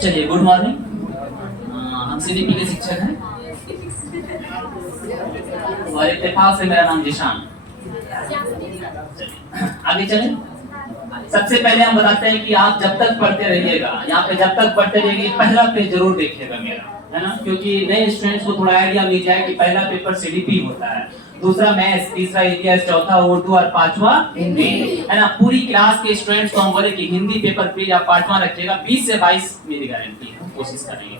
चलिए, good morning. हम CDP के शिक्षक हैं और इत्तेफाक से मेरा नाम जिशान। आगे चलें। सबसे पहले हम बताते हैं कि आप जब तक पढ़ते रहिएगा, यहाँ पे जब तक पढ़ते रहिए पहला पेज जरूर देखिएगा मेरा, है ना, क्योंकि नए स्टूडेंट्स को थोड़ा आइडिया मिल जाए कि पहला पेपर सीडीपी होता है, दूसरा मैथ्स, तीसरा इतिहास, चौथा उर्दू और पांचवा हिंदी, है ना। पूरी क्लास के स्टूडेंट्स को हम बोले कि हिंदी पेपर प्लीज आप पांचवा रखिएगा। 20 से 22 मेरी गारंटी है, कोशिश करेंगे।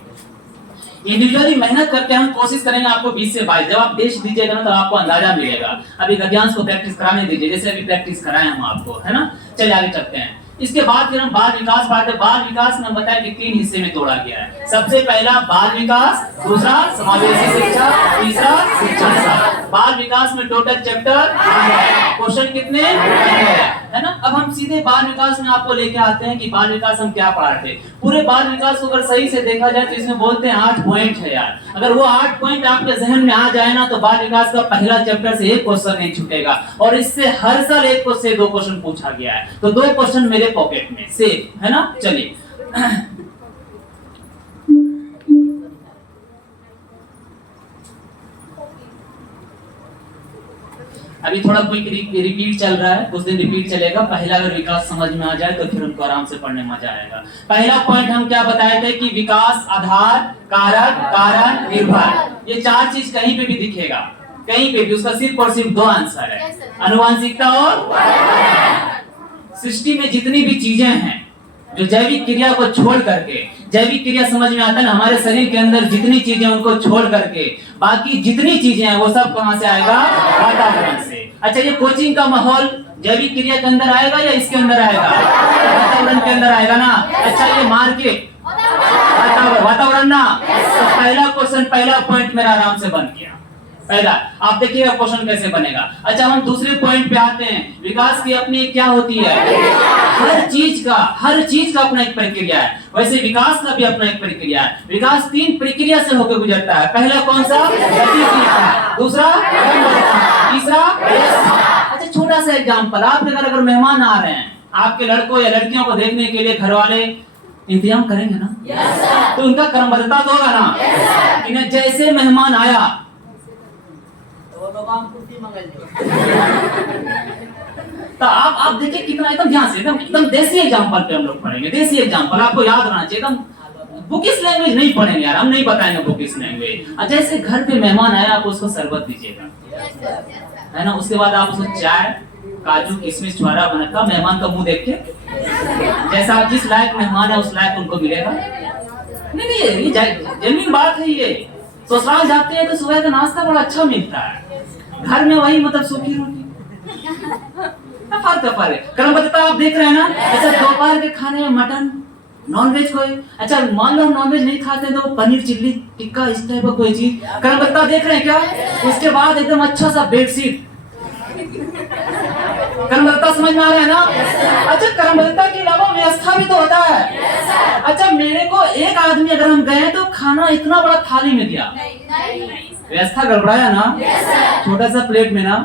इंडिविजुअली मेहनत करके हम कोशिश करेंगे आपको 20 से 22। जब आप देश दीजिएगा ना तो आपको अंदाजा मिलेगा। अभी गद्यांश को प्रैक्टिस कराने दीजिए, जैसे अभी प्रैक्टिस कराएं हम आपको, है ना। चलिए आगे चलते हैं। इसके बाद फिर हम बाल विकास बात है। बाल विकास में बताया कि 3 हिस्से में तोड़ा गया है। सबसे पहला बाल विकास, दूसरा समावेशी शिक्षा, तीसरा शिक्षा। बाल विकास में टोटल चैप्टर है, क्वेश्चन कितने है ना। अब हम सीधे बाल विकास में आपको लेके आते हैं कि बाल विकास हम क्या पढ़ाते हैं। पूरे बाल विकास को अगर सही से देखा जाए तो इसमें बोलते हैं 8 पॉइंट है यार। अगर वो 8 पॉइंट आपके जहन में आ जाए ना तो बाल विकास का पहला चैप्टर से एक क्वेश्चन नहीं छूटेगा। और इससे हर साल एक से 2 क्वेश्चन पूछा गया है, तो 2 क्वेश्चन मेरे पॉकेट में सेफ है ना। चलिए अभी थोड़ा क्विक रिपीट चल रहा है, कुछ दिन रिपीट चलेगा। पहला अगर विकास समझ में आ जाए तो फिर उनको आराम से पढ़ने में मजा आएगा। पहला पॉइंट हम क्या बताए थे कि विकास आधार, कारक, कारण, निर्भर, ये 4 चीज कहीं पे भी दिखेगा, कहीं पे भी, उसका सिर्फ और सिर्फ 2 आंसर है, आनुवंशिकता और सृष्टि में जितनी भी चीजें हैं जो जैविक क्रिया को छोड़ करके, जैविक क्रिया समझ में आता है ना, हमारे शरीर के अंदर जितनी चीजें उनको छोड़ करके बाकी जितनी चीजें हैं वो सब कहां से आएगा, वातावरण से। अच्छा, ये कोचिंग का माहौल जैविक क्रिया के अंदर आएगा या इसके अंदर आएगा, वातावरण के अंदर आएगा ना। अच्छा, ये मार्केट वातावरण ना। तो पहला क्वेश्चन, पहला पॉइंट मेरा आराम से बन गया। पहला आप देखिएगा क्वेश्चन कैसे बनेगा। अच्छा, हम दूसरे पॉइंट पे आते हैं। विकास की अपनी क्या होती है, हर चीज का अपना एक प्रक्रिया है, वैसे विकास का भी अपना एक प्रक्रिया है। विकास 3 प्रक्रिया से होकर गुजरता है। पहला कौन सा, गतिशीलता, दूसरा, तीसरा। अच्छा, छोटा सा एग्जांपल, आप अगर मेहमान आ रहे हैं, आपके लड़कों या लड़कियों को देखने के लिए घर वाले इंतजाम करेंगे ना, तो उनका क्रमबद्धता तो होगा ना कि जैसे मेहमान आया तो आप देखिए कितना एकदम ध्यान से, एकदम देसी एग्जांपल पे हम लोग पढ़ेंगे। देसी एग्जांपल आपको याद रहना चाहिए, एकदम बुकिश लैंग्वेज नहीं पढ़ेंगे यार, हम नहीं बताएंगे बुकिश लैंग्वेज। जैसे घर पे मेहमान आया, आप उसको शरबत दीजिएगा, है ना। उसके बाद आप उसको चाय, काजू, किशमिश, छुआरा बनाकर मेहमान का मुंह देख के, जैसा जिस लायक मेहमान है उस लायक उनको मिलेगा। नहीं, ये जेन्युइन बात है। ये ससुराल जाते हैं तो सुबह का नाश्ता बड़ा अच्छा मिलता है, घर में वही मतलब सूखी रोटी। फर्क है, क्रमबद्धता आप देख रहे हैं ना। अच्छा, दोपहर के खाने में मटन, नॉनवेज कोई, अच्छा मान लो हम नॉनवेज नहीं खाते तो पनीर चिल्ली टिक्का, इस टाइप का कोई चीज, क्रमबद्धता देख रहे हैं क्या। उसके बाद एकदम अच्छा सा बेडशीट, क्रमबद्धता समझ में आ रहा है ना। अच्छा, क्रमबद्धता के अलावा व्यवस्था भी तो होता है। अच्छा, मेरे को एक आदमी अगर हम गए तो खाना इतना बड़ा थाली में दिया, व्यवस्था गड़बड़ाया ना, छोटा सा प्लेट में ना,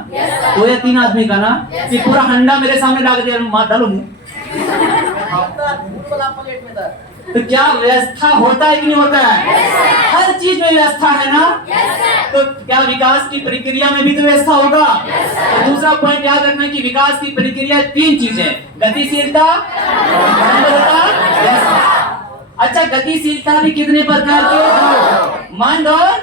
2 या 3 आदमी का ना, कि पूरा हंडा मेरे सामने ला दिया, मार डालो मुंह। तो क्या व्यवस्था होता है कि नहीं होता है, हर चीज में व्यवस्था है ना। तो क्या विकास की प्रक्रिया में भी तो व्यवस्था होगा। तो दूसरा पॉइंट याद रखना कि विकास की प्रक्रिया 3 चीजें, गतिशीलता, अच्छा, गतिशीलता भी कितने प्रकार के, मंद और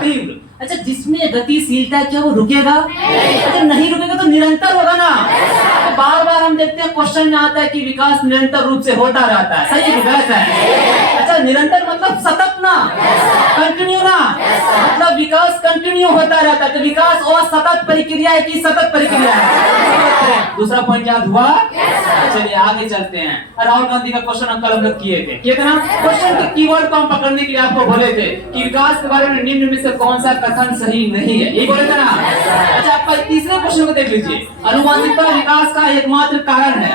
तीव्र। अच्छा, जिसमें गतिशीलता क्या वो रुकेगा, अगर नहीं रुकेगा तो निरंतर होगा ना। तो बार बार हम देखते हैं क्वेश्चन में आता है कि विकास निरंतर रूप से होता रहता है, सही है गलत है? अच्छा निरंतर मतलब सतत ना, कंटिन्यू ना, मतलब विकास कंटिन्यू होता रहता है। तो विकास और सतत प्रक्रिया है कि सतत प्रक्रिया है? दूसरा पॉइंट याद हुआ? चलिए आगे चलते हैं। राहुल गांधी का क्वेश्चन हम कल हम लोग किए थे ना। क्वेश्चन के कीवर्ड को हम पकड़ने के लिए आपको बोले थे कि विकास के बारे में निम्न में से कौन सा कथन सही नहीं है, ये बोले थे ना। अच्छा आप तीसरे क्वेश्चन को देख लीजिए। अनुवांशिकता विकास का एकमात्र कारण है।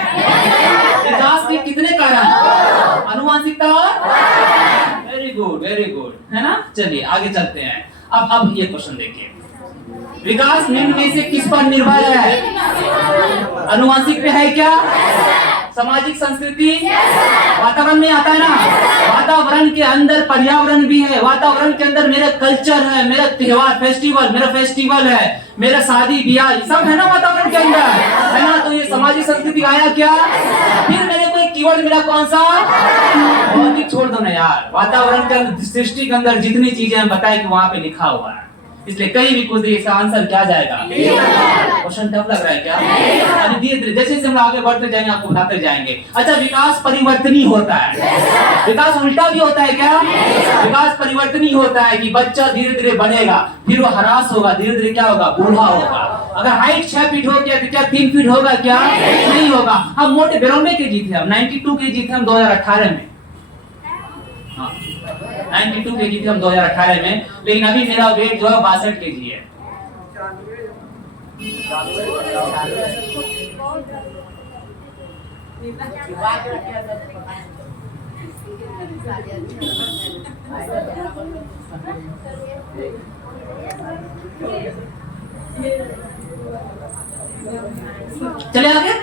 विकास के कितने कारण? अनुवांशिकता। वेरी गुड, है ना। चलिए आगे चलते हैं। अब ये क्वेश्चन देखिए, विकास निम्न में से किस पर निर्भर है? अनुवांशिक पे है क्या? सामाजिक संस्कृति, वातावरण में आता है ना। वातावरण के अंदर पर्यावरण भी है, वातावरण के अंदर मेरा कल्चर है, मेरा त्योहार मेरा फेस्टिवल है, मेरा शादी ब्याह सब है ना वातावरण के अंदर, है ना। तो ये सामाजिक संस्कृति आया क्या? फिर मेरे को एक कीवर्ड मिला कौन सा? भौतिक छोड़ दो ना यार, वातावरण के अंदर सृष्टि के अंदर जितनी चीजें हम बताए कि वहां पे लिखा हुआ है, इसलिए कहीं भी कुछ इसका आंसर क्या जाएगा? क्वेश्चन टफ लग रहा है क्या? अभी धीरे धीरे जैसे हम आगे बढ़ते जाएंगे आपको बताते जाएंगे। अच्छा विकास परिवर्तनीय होता है, विकास उल्टा भी होता है क्या? विकास परिवर्तनीय होता है कि बच्चा धीरे धीरे बढ़ेगा, फिर वो हरास होगा, धीरे धीरे क्या होगा? बूढ़ा होगा। अगर हाइट 6 फीट हो गया तो क्या 3 फीट होगा क्या? नहीं होगा। हम मोटे 92 केजी थे, हम 92 केजी थे हम 2018 में, 92 केजी थे हम 2018 में, लेकिन अभी मेरा वेट जो है 62 केजी है। चले आगे।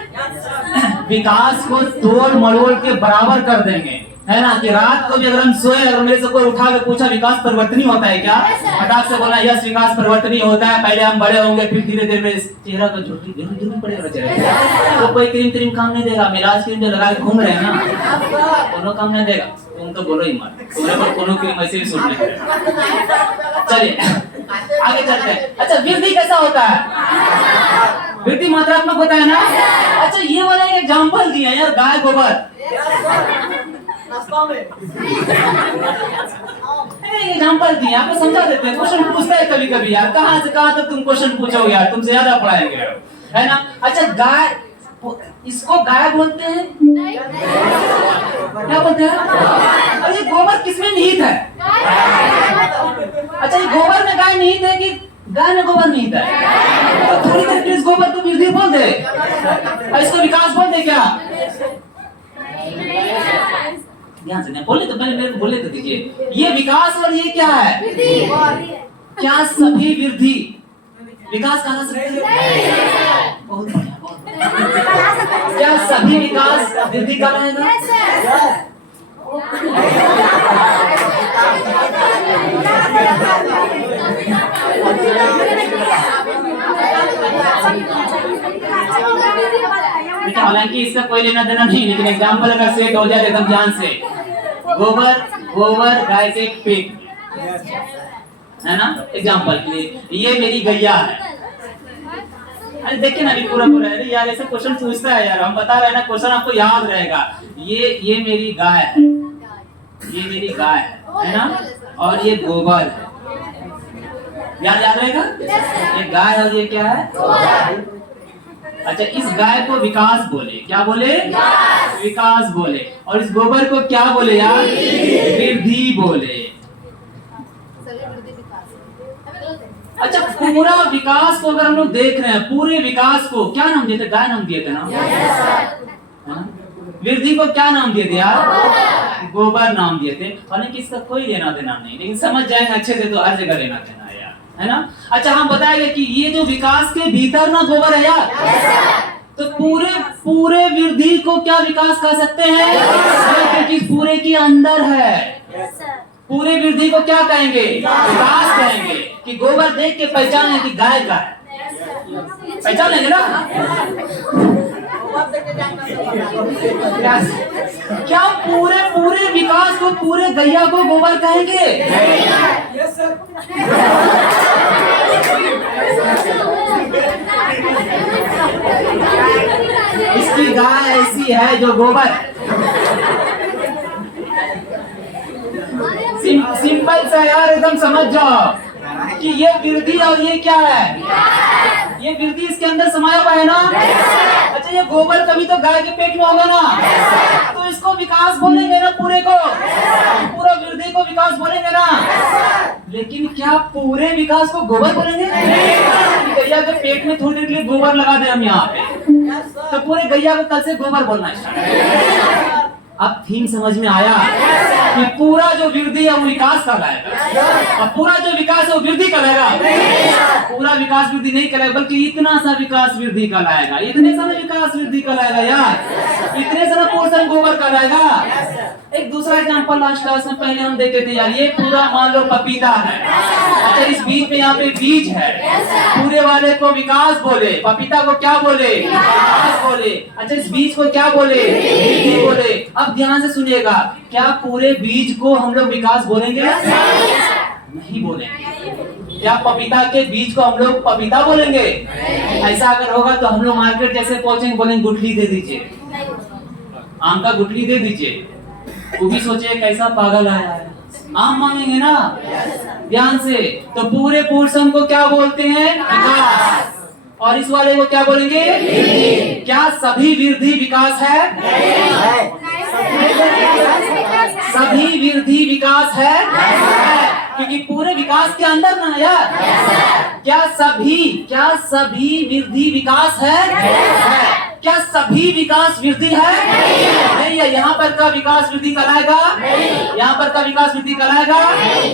विकास को तोड़ मरोड़ के बराबर कर देंगे, है ना। कि रात को भी अगर हम सोए और मेरे से कोई उठा के पूछा विकास परिवर्तनीय होता है क्या, फटाक से बोला यस विकास परिवर्तनीय होता है। पहले हम बड़े होंगे, फिर धीरे धीरे मेरे चेहरा का झुर्री पड़ेगा चेहरे, तो कोई क्रीम काम नहीं देगा। मिलाज क्रीम जो लगा के घूम रहे हैं ना, कोनो काम नहीं देगा। तुम तो बोलो ही मत, तुम्हारे पर कोनो क्रीम ऐसे भी सूट नहीं करेगा। चलिए आगे चलते हैं। अच्छा वृद्धि कैसा होता है? वृद्धि मात्रात्मक होता है ना। अच्छा ये वाला एग्जांपल दिया यार, गाय गोबर एग्जांपल दिए, आपको समझा देते हैं। क्वेश्चन पूछता है कभी कभी यार, कहां से कहां तक तुम क्वेश्चन पूछोगे यार, तुमसे ज्यादा पढ़ाएंगे, है ना। अच्छा गाय, इसको गाय बोलते हैं? क्या बोलते हैं? और ये गोबर किसमें निहित है? अच्छा ये गोबर में गाय निहित है कि गाय में गोबर निहित है? तो थोड़ी देर प्लीज गोबर को वृद्धि बोल दे, इसको विकास बोल दे क्या? ध्यान से बोले तो पहले मेरे को बोले तो दीजिए। ये विकास और ये क्या है? क्या सभी वृद्धि विकास कहा सकते हैं? बहुत क्या सभी विकास वृद्धि कहलाएगा? हालांकि इसका कोई लेना देना नहीं, लेकिन एग्जाम्पल अगर सेट हो जाए एकदम ध्यान से। गोबर गाय से पिग, है ना। एग्जाम्पल के लिए ये मेरी गैया है। अरे देखिए ना अभी पूरा है यार, ऐसे क्वेश्चन पूछता है यार, हम बता रहे हैं ना, क्वेश्चन आपको याद रहेगा। ये मेरी गाय है, ये मेरी गाय है ना, और ये गोबर है। याद रहेगा? ये गाय और ये क्या है? अच्छा इस गाय को विकास बोले, क्या बोले? विकास बोले। और इस गोबर को क्या बोले यार? वृद्धि बोले। अच्छा पूरा विकास को अगर हम लोग देख रहे हैं, पूरे विकास को क्या नाम दिए थे? गाय नाम दिए थे ना। वृद्धि को क्या नाम दिए थे यार? गोबर नाम दिए थे। हालांकि इसका कोई लेना देना नहीं, लेकिन समझ जाएंगे अच्छे से तो हर जगह लेना देना है यार, है ना। अच्छा हम बताएंगे कि ये जो विकास के भीतर ना गोबर है यार, तो पूरे वृद्धि को क्या विकास कह सकते हैं? क्योंकि पूरे के अंदर है। पूरे वृद्धि को क्या कहेंगे? विकास कहेंगे। कि गोबर देख के पहचान है कि गाय का है, पहचान लेंगे ना। क्या पूरे विकास को, पूरे गैया को गोबर कहेंगे? वही है जो गोबर। सिंपल सा यार, एकदम समझ जाओ कि ये वृद्धि और ये क्या है, ये वृद्धि इसके अंदर समाया हुआ है ना। अच्छा, ये गोबर कभी तो गाय के पेट में होगा ना, तो इसको विकास बोलेंगे ना, पूरे को, पूरा वृद्धि को विकास बोलेंगे ना। लेकिन क्या पूरे विकास को गोबर बोलेंगे? गैया के पेट में थोड़ी देर के लिए गोबर लगा दे हम यहाँ पे, तो पूरे गैया को कल से गोबर बोलना स्टार्ट। अब थीम समझ में आया कि पूरा जो वृद्धि है वो विकास कहलाएगा, और पूरा जो विकास है वो वृद्धि कहलाएगा। पूरा विकास वृद्धि नहीं कहलाएगा, बल्कि इतना सा विकास वृद्धि कहलाएगा, इतने सा विकास वृद्धि कहलाएगा यार, इतने सा पोर्शन गोबर कहलाएगा। एक दूसरा एग्जांपल लास्ट क्लास में पहले हम देखे थे यार, ये पूरा मान लो पपीता है। अच्छा, इस बीज में यहाँ पे बीज है, पूरे वाले को विकास बोले, पपीता को क्या बोले? विकास बोले। अच्छा, इस बीज को क्या बोले? वृद्धि बोले। अब ध्यान से सुनिएगा, क्या पूरे बीज को हम लोग विकास बोलेंगे? नहीं बोलेंगे। क्या पपीता के बीज को हम लोग पपीता बोलेंगे? ऐसा अगर होगा तो हम लोग मार्केट जैसे पहुंचेंगे, बोलेंगे गुठली दे दीजिए, आम का गुठली दे दीजिए। वो भी सोचे कैसा पागल आया है, आम मांगेंगे ना। ध्यान से, तो पूरे पोर्शन को क्या बोलते हैं? विकास। और इस वाले को क्या बोलेंगे? क्या सभी वृद्धि विकास है? सभी वृद्धि विकास है, क्योंकि पूरे विकास के अंदर ना यार। क्या सभी वृद्धि विकास है? क्या सभी विकास वृद्धि है? नहीं है। यहाँ पर का विकास वृद्धि कहलाएगा, यहाँ पर का विकास वृद्धि कहलाएगा,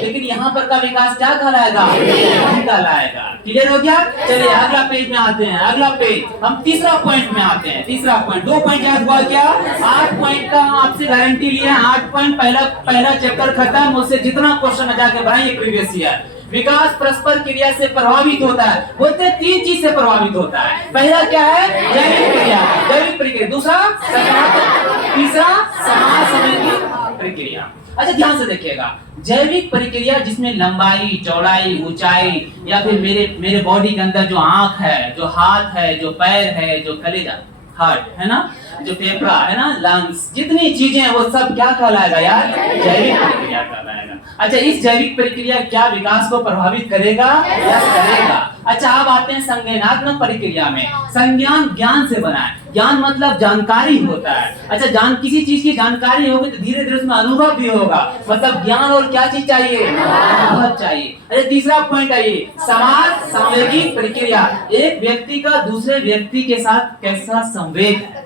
लेकिन यहाँ पर का विकास क्या कहलाएगा? कहलाएगा। क्लियर हो गया? चलिए अगला पेज में आते हैं। अगला पेज हम तीसरा पॉइंट में आते हैं। तीसरा पॉइंट, 2 पॉइंट याद हुआ क्या? 8 पॉइंट का हम आपसे गारंटी लिए। 8 पॉइंट पहला चैप्टर खत्म, उससे जितना क्वेश्चन आ जाके बनाइए प्रीवियस ईयर। विकास परस्पर क्रिया से प्रभावित होता है। बोलते 3 चीज से प्रभावित होता है। पहला क्या है? जैविक क्रिया, जैविक प्रक्रिया। दूसरा सकारात्मक, तीसरा समाज संवेदी प्रक्रिया। अच्छा, ध्यान से देखिएगा, जैविक प्रक्रिया जिसमें लंबाई, चौड़ाई, ऊंचाई, या फिर मेरे बॉडी के अंदर जो आंख है, जो हाथ है, जो पैर है, जो कलेजा, हार्ट है ना, जो फेफड़ा है ना, लंग्स, जितनी चीजें हैं वो सब क्या कहलाएगा यार? जैविक प्रक्रिया कहलाएगा। अच्छा, इस जैविक प्रक्रिया क्या विकास को प्रभावित करेगा या करेगा? अच्छा, अब आते हैं संज्ञानात्मक प्रक्रिया में। संज्ञान ज्ञान से बना है। ज्ञान मतलब जानकारी होता है। अच्छा, किसी चीज की जानकारी होगी तो धीरे धीरे उसमें अनुभव भी होगा। मतलब ज्ञान और क्या चीज चाहिए? अनुभव चाहिए। अच्छा, तीसरा पॉइंट आइए, समाज संवेदी प्रक्रिया। एक व्यक्ति का दूसरे व्यक्ति के साथ कैसा संवेग है,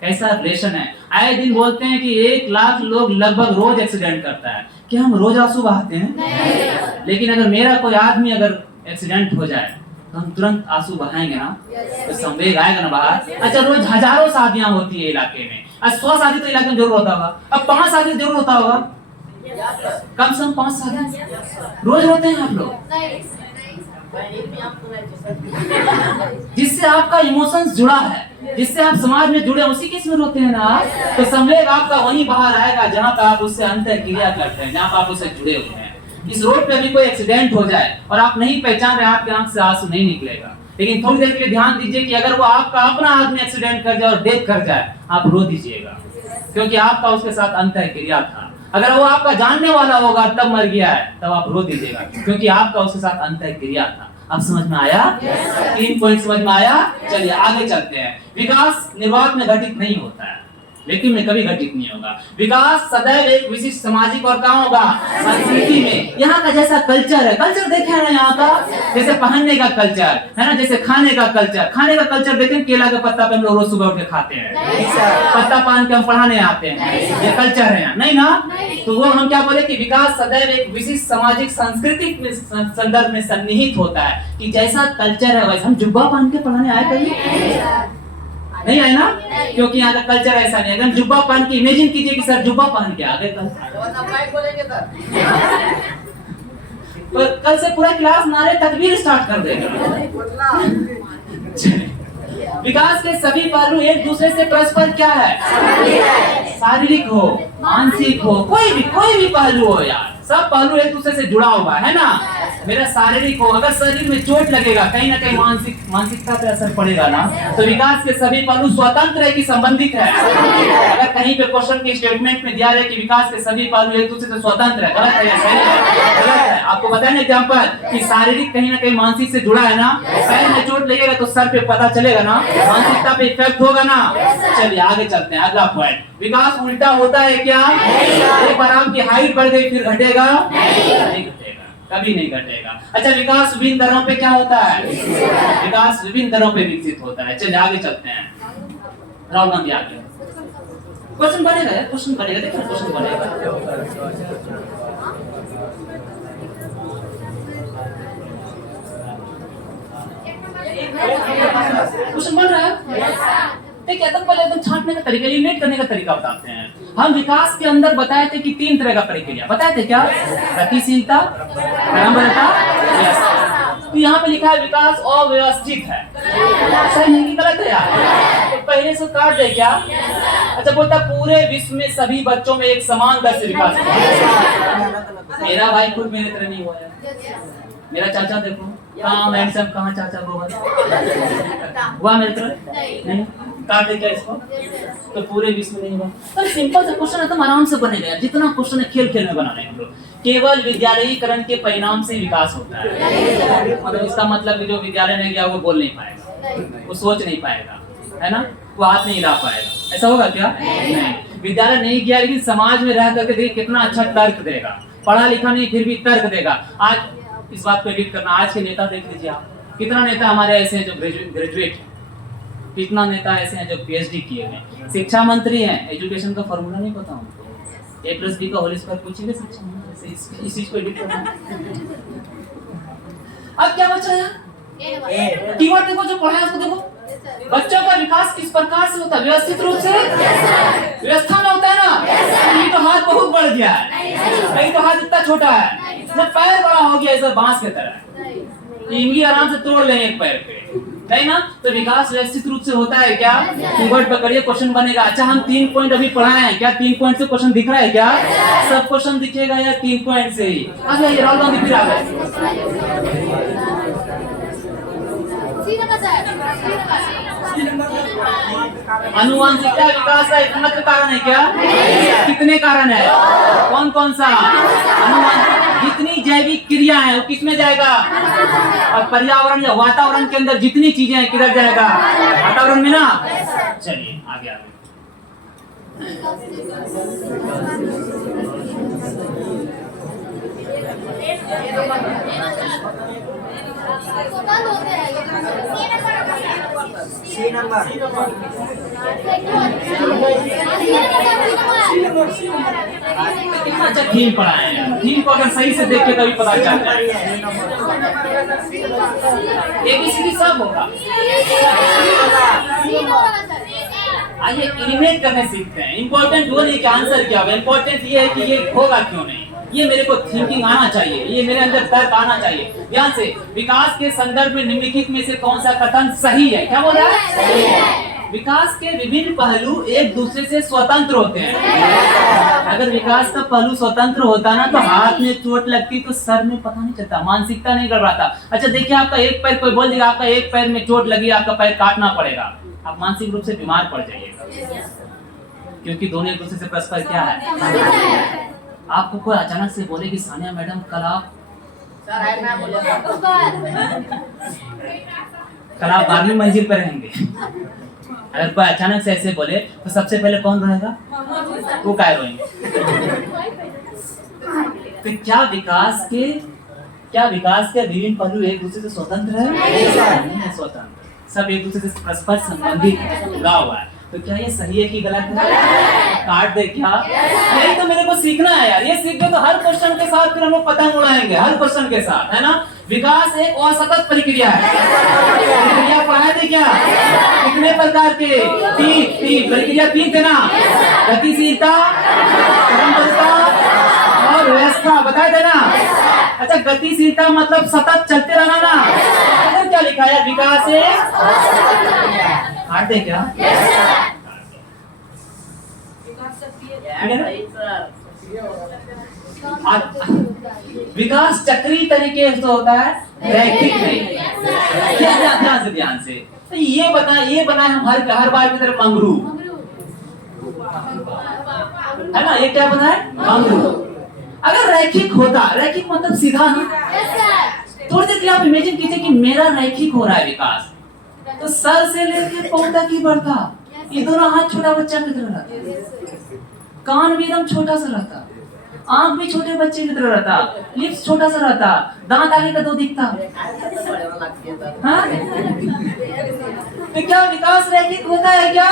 कैसा रिलेशन है। आए दिन बोलते हैं कि 1 लाख लोग लगभग रोज एक्सीडेंट करता है। क्या हम रोज आंसू बहाते हैं? नहीं। लेकिन अगर मेरा कोई आदमी अगर एक्सीडेंट हो जाए तो हम तुरंत आंसू बहाएंगे ना, तो संवेग आएगा ना बाहर। अच्छा, रोज हजारों शादियां होती है इलाके में। आज 100 शादी तो इलाके में जरूर होता होगा, अब 5 शादी जरूर होता होगा, कम से कम 5 शादी रोज होते हैं आप लोग, जिससे आपका इमोशंस जुड़ा है, जिससे आप समाज में जुड़े, उसी केस में रोते हैं ना। तो संवेग आपका वहीं बाहर आएगा जहां पर आप उससे अंतर क्रिया करते हैं, जहां पर आप उससे जुड़े हुए हैं। इस रोड पे भी कोई एक्सीडेंट हो जाए और आप नहीं पहचान रहे, आपके आंख से आंसू नहीं निकलेगा, लेकिन थोड़ी देर के लिए ध्यान दीजिए कि अगर वो आपका अपना आदमी एक्सीडेंट कर जाए और डेथ कर जाए, आप रो दीजिएगा, क्योंकि आपका उसके साथ अंतर क्रिया था। अगर वो आपका जानने वाला होगा तब मर गया है, तब आप रो दीजिएगा, क्योंकि आपका उसके साथ अंतर क्रिया था। अब समझ में आया? 3 पॉइंट समझ में आया? चलिए आगे चलते हैं। विकास निर्वात में घटित नहीं होता है, लेकिन में कभी घटित नहीं होगा। विकास सदैव एक विशिष्ट सामाजिक और कहाँ होगा? संस्कृति में। यहाँ का जैसा कल्चर है, कल्चर देखे ना यहाँ का, जैसे पहनने का कल्चर है ना, जैसे खाने का कल्चर देखें। केला के पत्ता पे हम लोग रोज सुबह उठ के खाते हैं, पत्ता पान के हम पढ़ाने आते हैं, ये कल्चर है यहाँ, नहीं ना? तो वो हम क्या बोले कि विकास सदैव एक विशिष्ट सामाजिक सांस्कृतिक संदर्भ में सन्निहित होता है, कि जैसा कल्चर है वैसा। हम जुब्बा पहन के पढ़ाने आए कभी? नहीं आए ना, क्योंकि यहाँ का कल्चर ऐसा नहीं है। अगर जुब्बा पहन के इमेजिन कीजिए कि सर जुब्बा पहन के आ गए कल, तो कल से पूरा क्लास नारे तकबीर स्टार्ट कर देगा। विकास के सभी पहलू एक दूसरे से परस्पर क्या है? शारीरिक हो, मानसिक हो, कोई भी पहलू हो यार, सब पहलू एक दूसरे से जुड़ा हुआ है ना। मेरा शारीरिक हो, अगर शरीर में चोट लगेगा कहीं ना कहीं मानसिकता पे असर पड़ेगा ना। तो विकास के सभी पहलू स्वतंत्र है कि संबंधित है। अगर कहीं पे क्वेश्चन के स्टेटमेंट में दिया रहे कि विकास के सभी पहलू एक दूसरे से स्वतंत्र है, गलत है या सही है? गलत है। आपको बताया ना एग्जांपल कि शारीरिक कहीं ना कहीं मानसिक से जुड़ा है ना। पैर में चोट लगेगा तो सर पे पता चलेगा ना, मानसिकता पे इफेक्ट होगा ना। चलिए आगे चलते हैं, अगला पॉइंट। विकास उल्टा होता है क्या? एक बार आपकी हाइट बढ़ गई फिर घटेगा? नहीं घटेगा, कभी नहीं घटेगा। अच्छा, विकास विभिन्न दरों पे क्या होता है? विकास विभिन्न दरों पे विकसित होता है। चलिए आगे चलते हैं। राहुल गांधी आगे क्वेश्चन बनेगा, क्वेश्चन बनेगा, देखिए क्वेश्चन बनेगा। क्वेश्चन बन रहा है? देखिए एकदम पहले एकदम छांटने का तरीका, इलिमिनेट करने का तरीका बताते हैं। हम विकास के अंदर बताए थे कि 3 तरह का प्रक्रिया बताए थे, क्या? गतिशीलता, तो यहाँ पे लिखा है विकास अव्यवस्थित है। सही नहीं कि गलत है यार? तो पहले से काट दे क्या? अच्छा, बोलता पूरे विश्व में सभी बच्चों में एक समान दर से विकास होता है। मेरा भाई खुद मेरे तरह नहीं हुआ है। मेरा चाचा देखो कहाँ हैंडसम, कहाँ चाचा हुआ मेरे तरह नहीं। काट दे क्या इसको? तो पूरे विश्व में नहीं हुआ। तो सिंपल सा क्वेश्चन है, तुम आराम से बनेगा। जितना क्वेश्चन है खेल खेल में बनाने हम लोग। केवल विद्यालयीकरण के परिणाम से विकास होता है। मतलब इसका मतलब जो विद्यालय नहीं गया वो बोल नहीं पाएगा, वो सोच नहीं पाएगा, है ना, वो हाथ नहीं हिला पाएगा। ऐसा होगा क्या? नहीं। विद्यालय नहीं गया लेकिन समाज में रह करके देखिए कितना अच्छा तर्क देगा। पढ़ा लिखा नहीं फिर भी तर्क देगा। आज इस बात को एडिट करना, आज के नेता देख लीजिए आप, कितना नेता हमारे ऐसे हैं जो ग्रेजुएट, कितना नेता ऐसे हैं जो पीएचडी किए हैं, शिक्षा मंत्री हैं, एजुकेशन का फॉर्मूला नहीं पता उनको, A+B का होल स्क्वायर पूछिएगा शिक्षा मंत्री से। इस चीज को एडिट करना। अब क्या बचा यार? कीवर्ड देखो, जो पढ़ा है उसको देखो। बच्चों का विकास किस प्रकार से होता है? व्यवस्थित रूप से, व्यवस्था में होता है ना। ये तो हाथ बहुत बढ़ गया है, नहीं तो हाथ इतना छोटा है, पैर बड़ा हो गया ऐसा बांस की तरह, इमली आराम से तोड़ लें एक पैर पे, नहीं ना। तो विकास व्यवस्थित रूप से होता है क्या? कीवर्ड पकड़िए, क्वेश्चन बनेगा। अच्छा, हम 3 पॉइंट अभी पढ़ाए हैं, क्या 3 पॉइंट से क्वेश्चन दिख रहा है क्या? सब क्वेश्चन दिखेगा या 3 पॉइंट से ही? अच्छा, ये राहुल गांधी फिर आ गए। अनुवांशिकता विकास का एकमात्र कारण है क्या? कितने कारण है? कौन कौन सा? अनुवांशिक जितनी जैविक क्रिया है वो किसमें जाएगा? और पर्यावरण या वातावरण के अंदर जितनी चीजें हैं किधर जाएगा? वातावरण में ना। चलिए आगे आगे। कितना अच्छा थीम पढ़ा है। थीम को अगर सही से देख के कभी पता चलता है। ABCD सब होगा। आइए एलिमिनेट करने सीखते हैं। इम्पोर्टेंट वो नहीं कि आंसर क्या होगा, इम्पोर्टेंट ये है कि ये होगा क्यों नहीं। ये मेरे को थिंकिंग आना चाहिए, ये मेरे अंदर तर्क आना चाहिए। ध्यान से, विकास के संदर्भ में निम्नलिखित में से कौन सा कथन सही है? क्या बोल रहा है? सही है। विकास के विभिन्न पहलू एक दूसरे से स्वतंत्र होते हैं। अगर विकास का पहलू स्वतंत्र होता ना तो हाथ में चोट लगती तो सर में पता नहीं चलता, मानसिकता नहीं गड़बड़ाता। अच्छा देखिए, आपका एक पैर, कोई बोल देगा आपका एक पैर में चोट लगी, आपका पैर काटना पड़ेगा, आप मानसिक रूप से बीमार पड़ जाइएगा, क्योंकि दोनों एक दूसरे से परस्पर क्या है। आपको कोई अचानक से बोले कि सानिया मैडम कल आप 12वीं मंजिल पर रहेंगे, अगर कोई अचानक से ऐसे बोले तो सबसे पहले कौन रोएगा? वो क्या रोएंगे? तो क्या विकास के विभिन्न पहलू एक दूसरे से स्वतंत्र है? नहीं है स्वतंत्र, सब एक दूसरे से परस्पर संबंधित जुड़ा हुआ है। तो क्या ये सही है कि गलत है? काट दे क्या? यही तो मेरे को सीखना है यार। ये सीख गए तो हर क्वेश्चन के साथ फिर हम लोग पतंग उड़ाएंगे, हर क्वेश्चन के साथ, है ना। विकास एक असतत प्रक्रिया है। प्रक्रिया पढ़ाए थे क्या? कितने प्रकार के? 3 प्रक्रिया 3 थे ना, गतिशीलता, परंपरता और व्यवस्था, बताए थे ना। अच्छा, गतिशीलता मतलब सतत चलते रहना ना। तो क्या लिखा है? विकास काट दे क्या? विकास चक्रीय तरीके से होता है, रैखिक नहीं। ध्यान से ये बनाए हम हर बार की तरह मंगरू, है ना, ये क्या बनाए मंगरू। अगर रैखिक होता, रैखिक मतलब सीधा ना, थोड़ी देर के लिए आप इमेजिन कीजिए कि मेरा रैखिक हो रहा है विकास, तो सर से लेकर पांव तक ही बढ़ता, ये दोनों हाथ छोटा बच्चा की तरह रहता, कान भी एकदम छोटा सा रहता, आंख भी छोटे बच्चे की तरह रहता, लिप्स छोटा सा रहता, दांत आगे का दो दिखता। हाँ? तो क्या विकास रैखिक होता है क्या?